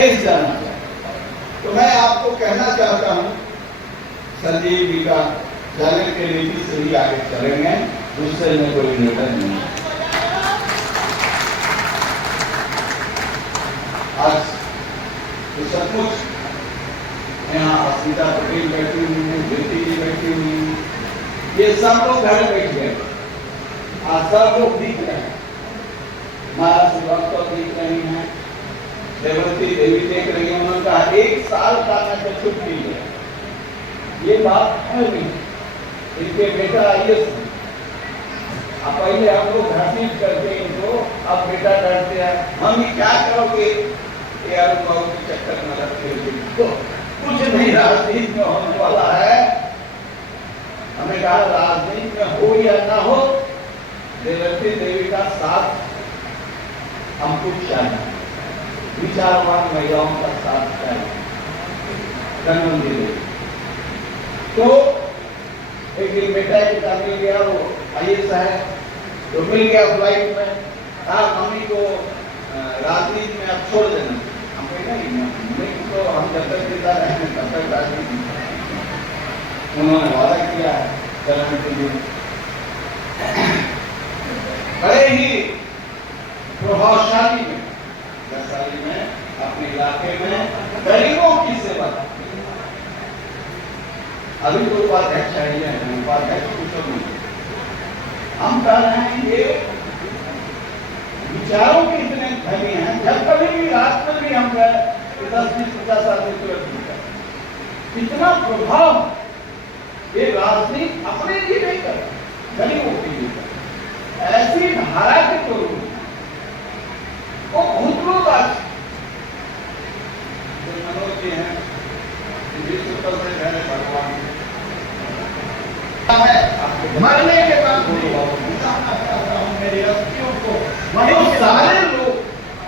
जाना है। तो मैं आपको कहना चाहता हूं, संजीव जी का चलने के नीति से ही आगे चलेंगे, उससे में कोई निर्णय नहीं है। आज तो सचमुच यहाँ अस्मिता पटेल बैठी हुई है, बेटी जी बैठी हुई है, ये सब लोग घर बैठ गए। आज सब लोग दिख रहे हैं, महाराज श्रीवास्तव दिख रही हैं, देवती देवी देख रही है। उन्होंने कहा 1 साल का मैं तो छुट्टी है, ये बात है नहीं। इनके बेटा आईएएस, अब पहले हम लोग घसीट करते इनको, अब बेटा डरते हैं, मम्मी क्या करोगे यार, बहू के चक्कर में लगते तो कुछ नहीं राजनीति में होने वाला है। हमें कहा राजनीति में हो या ना हो, देवती देवी का साथ हमको चाहिए, विचारवान महिलाओं का साथ चाहिए। धनवंती देवी तो एक दिन बेटा पिता मिल गया, वो आईएएस है, तो मिल गया फ्लाइट में, कहा मम्मी को राजनीति में अब छोड़ देना। हम कहे नहीं, तो हम जब तक पिता रहेंगे तब तक राजनीति। उन्होंने वादा किया है चलने के लिए। बड़े ही प्रभावशाली में वैशाली में अपने इलाके में गरीबों की सेवा। अभी तो उपाध्यक्ष है, उपाध्यक्ष कुछ नहीं। हम कह रहे हैं ये विचारों के इतने धनी हैं, जब कभी भी रात में भी हम गए 10-20-50 आदमी तुरंत इतना प्रभाव ये राजनीति अपने लिए नहीं कर, गरीबों के लिए कर। ऐसी धारा के तो वो बहुत लोग आज जो मनोज जी हैं, भगवान मरने के बाद मेरी अस्थियों को बहुत सारे लोग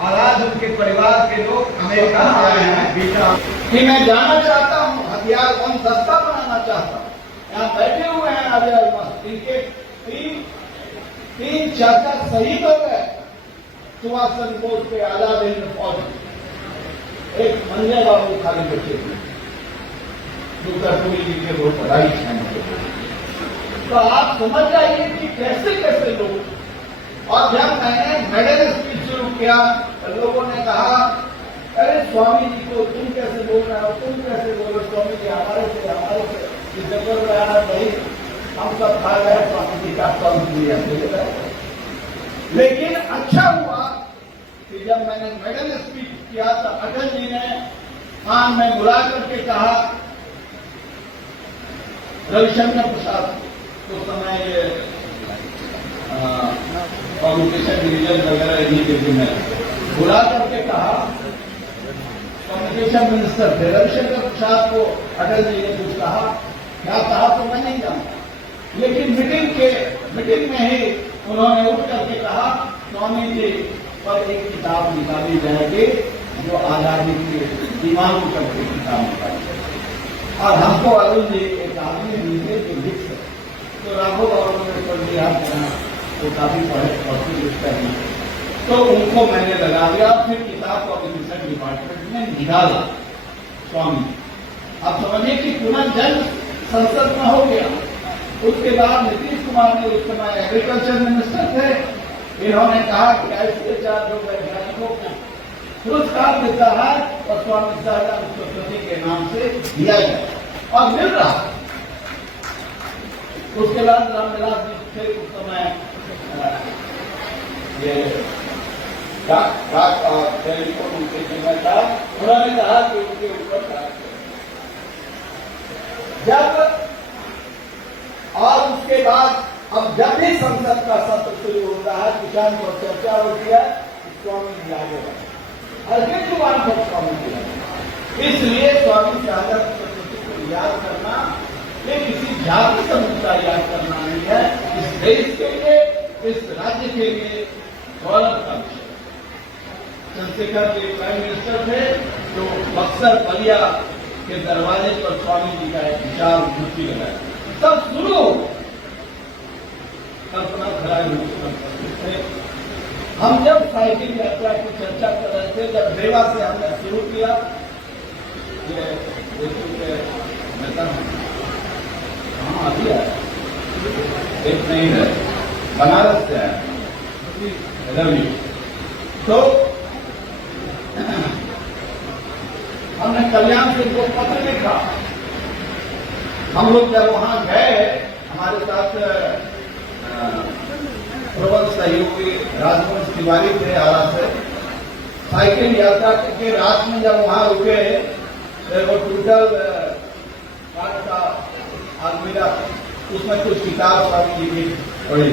और आज उनके परिवार के लोग अमेरिका आए हैं बेटा कि मैं जाना चाहता हूँ, हथियार कौन सस्ता बनाना चाहता हूँ। यहाँ बैठे हुए हैं आज इनके 3-4 शहीद हो गए सुभाष चंद्र बोस के आजाद हिंद फौज। एक मंजर बाबू खाली बच्चे थे, दूसरी जी के बहुत बधाई है। तो आप समझ जाइए कि कैसे कैसे लोग। और जब मैंने मेडल स्पीच शुरू किया तो लोगों ने कहा अरे स्वामी जी को तुम कैसे बोल रहे हो, तुम कैसे बोल रहे हो, स्वामी जी हमारे से जगह में आना नहीं, हम सब खा गए स्वामी जी का स्वामी। लेकिन अच्छा हुआ कि जब मैंने मेडल स्पीच किया तो अटल जी ने कान में बुला करके कहा, रविशंकर प्रसाद उस समय ये कम्युनिकेशन डिवीजन वगैरह इन्हीं के दिन बुला करके कहा, कम्युनिकेशन मिनिस्टर थे रविशंकर प्रसाद को अटल जी ने कुछ कहा, क्या कहा तो मैं नहीं जानता, लेकिन मीटिंग में ही उन्होंने उठ करके कहा स्वामी जी पर एक किताब निकाली जाएगी जो आजादी के दीवानों करके किताब निकाली। और हमको अरुण जी एक आदमी मिलते के लिख सकते तो राघव बाबू ने पढ़ लिया करना तो काफी पढ़े लिखता है, तो उनको मैंने लगा दिया। फिर किताब पब्लिकेशन डिपार्टमेंट में निकाला स्वामी। अब समझिए कि पुनर्जन्म संसद में हो गया। उसके बाद नीतीश कुमार ने उस समय एग्रीकल्चर मिनिस्टर थे, इन्होंने कहा कि ऐसे 4 जो वैज्ञानिकों को पुरस्कार देता है और स्वामी दयानंद सरस्वती के नाम से दिया गया और मिल रहा। उसके बाद रामविलास जी थे उस समय ये डाक और टेलीफोन उनके जिम्मे था, उन्होंने कहा कि उनके ऊपर जब और उसके बाद अब जब भी संसद का सत्र शुरू होता है किसान पर चर्चा होती है, स्वामी जी आगे हर के जुबान पर स्वामी जी। इसलिए स्वामी दयानंद सरस्वती को याद करना ये किसी जाति समूह का याद करना नहीं है, इस देश के लिए, इस राज्य के लिए गौरव का विषय। चंद्रशेखर जी प्राइम मिनिस्टर थे जो बक्सर बलिया के दरवाजे पर स्वामी जी का एक विशाल मूर्ति लगाया, तब शुरू कल्पना कराए हम जब साइकिल यात्रा की चर्चा कर रहे थे, जब रेवा से हमने शुरू किया, ये नेता हाँ अभी आया, एक नहीं रहे, बनारस से आया रवि। तो हमने कल्याण सिंह को पत्र लिखा। हम लोग जब वहां गए, हमारे साथ प्रबल सहयोगी राजवंश तिवारी थे आरा से। साइकिल यात्रा करके रात में जब वहां रुके, वो टूटल काठ का अलमीरा, उसमें कुछ किताब स्वामी जी की पड़ी।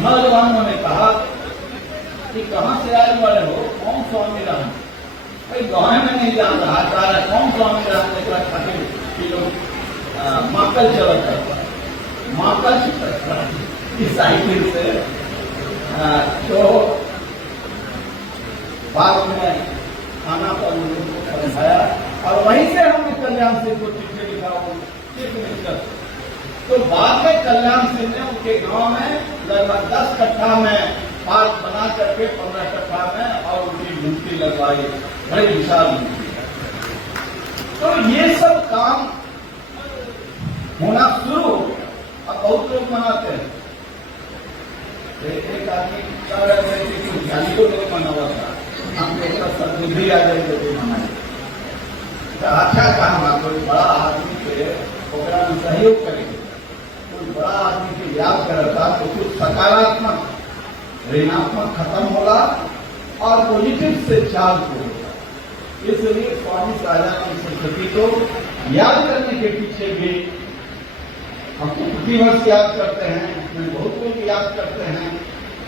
नौजवानों ने कहा कि कहां से आए वाले हो, कौन स्वामी राम? भाई गाँव में नहीं जान रहा, कौन स्वामी राम ने कहा किलो माकल चला करता, माकल इस साइकिल से। तो बाद में खाना पर उनको समझाया और वहीं से हमने कल्याण सिंह को चिट्ठी लिखा, चीफ मिनिस्टर। तो बाद में कल्याण सिंह ने उनके गांव में लगभग 10 कट्ठा में पार्क बना करके 15 कट्ठा में और उनकी मूर्ति लगवाई, बड़ी विशाल मूर्ति। तो ये सब काम होना शुरू हो गया। अब बहुत लोग मनाते हैं, एक आदमी कह रहे थे कि ज्ञानी को लोग मना हुआ था, हमको एक सदबुद्धि आ जाए तो मनाए। अच्छा कहा, कोई बड़ा आदमी के ओकरा में सहयोग करेंगे, कोई बड़ा आदमी के याद करता तो कुछ सकारात्मक ऋणात्मक खत्म होगा और पॉजिटिव से चार्ज होगा। इसलिए स्वामी सहजानंद सरस्वती को याद करने के पीछे भी हम प्रतिवर्ष याद करते हैं, उसमें बहुत लोग याद करते हैं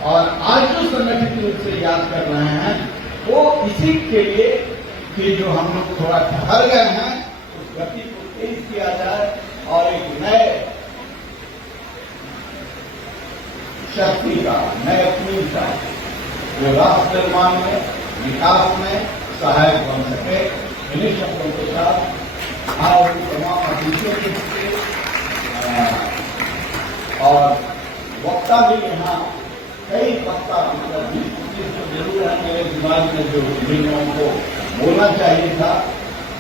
और आज जो संगठित रूप से याद कर रहे हैं वो इसी के लिए कि जो हम लोग थोड़ा ठहर गए हैं, उस गति को तेज किया जाए और एक नए शक्ति का, नए टीम का जो राष्ट्र निर्माण में, विकास में सहायक बन सके। इन्हीं शब्दों के साथ आज तमाम अतिथियों के और वक्ता भी यहाँ कई वक्ता मतलब 20-25 तो जरूर है मेरे दिमाग में, जो जिन लोगों को बोलना चाहिए था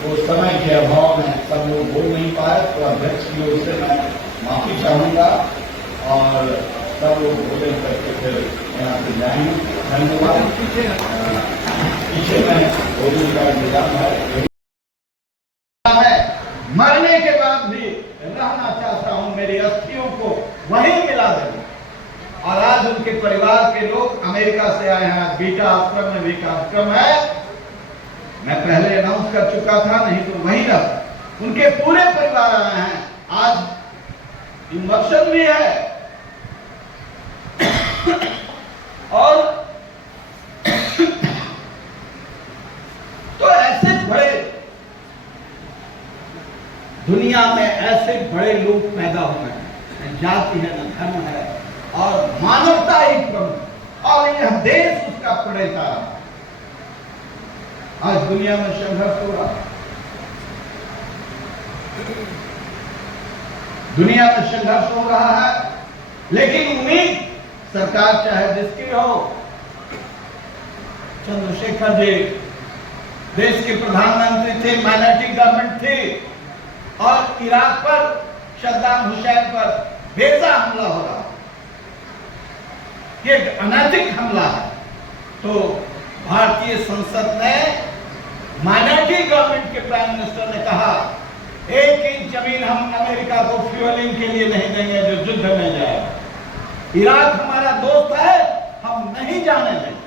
वो समय के अभाव में सब लोग बोल नहीं पाए। तो अध्यक्ष की ओर से मैं माफी चाहूंगा और सब लोग बोले करके फिर यहाँ से जाएंगे। धन्यवाद। पीछे में भोजन का इंतजाम है। मरने के बाद भी रहना चाहता हूं, मेरी अस्थियों को वहीं मिला देना। और आज उनके परिवार के लोग अमेरिका से आए हैं, बीटा आश्रम में भी कार्यक्रम है, मैं पहले अनाउंस कर चुका था, नहीं तो वहीं रह उनके पूरे परिवार आए हैं। आज इंडक्शन भी है और तो ऐसे बड़े दुनिया में ऐसे बड़े लोग पैदा हो गए, न जाति है न धर्म है और मानवता ही प्रमुख, और यह देश उसका प्रणेता। आज दुनिया में संघर्ष हो रहा है, दुनिया में संघर्ष हो रहा है, लेकिन उम्मीद सरकार चाहे जिसकी हो। चंद्रशेखर जी देश के प्रधानमंत्री थे, माइनॉरिटी गवर्नमेंट थी और इराक पर सद्दाम हुसैन पर बेजा हमला हो रहा, ये अनैतिक हमला है। तो भारतीय संसद ने माइनॉरिटी गवर्नमेंट के प्राइम मिनिस्टर ने कहा 1 इंच जमीन हम अमेरिका को फ्यूलिंग के लिए नहीं देंगे जो युद्ध में जाए। इराक हमारा दोस्त है, हम नहीं जाने देंगे।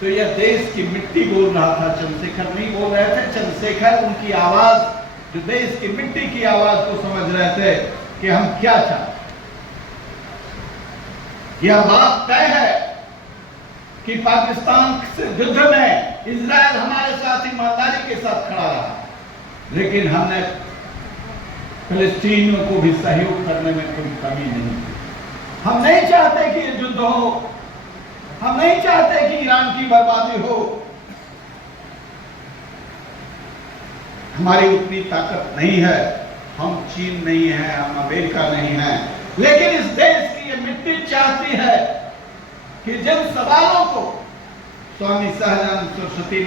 तो यह देश की मिट्टी बोल रहा था, चंद्रशेखर नहीं बोल रहे थे। चंद्रशेखर उनकी आवाज, जो देश की मिट्टी की आवाज को समझ रहे थे कि हम क्या चाहते। यह बात तय है कि पाकिस्तान से युद्ध में इजराइल हमारे साथ ईमानदारी के साथ खड़ा रहा, लेकिन हमने फिलिस्तीनियों को भी सहयोग करने में कोई कमी नहीं की। हम नहीं चाहते कि ये युद्ध हो, हम नहीं चाहते कि ईरान की बर्बादी हो। हमारी उतनी ताकत नहीं है, हम चीन नहीं है, हम अमेरिका नहीं है, लेकिन इस देश की ये मिट्टी चाहती है कि जिन सवालों को स्वामी सहजानंद सरस्वती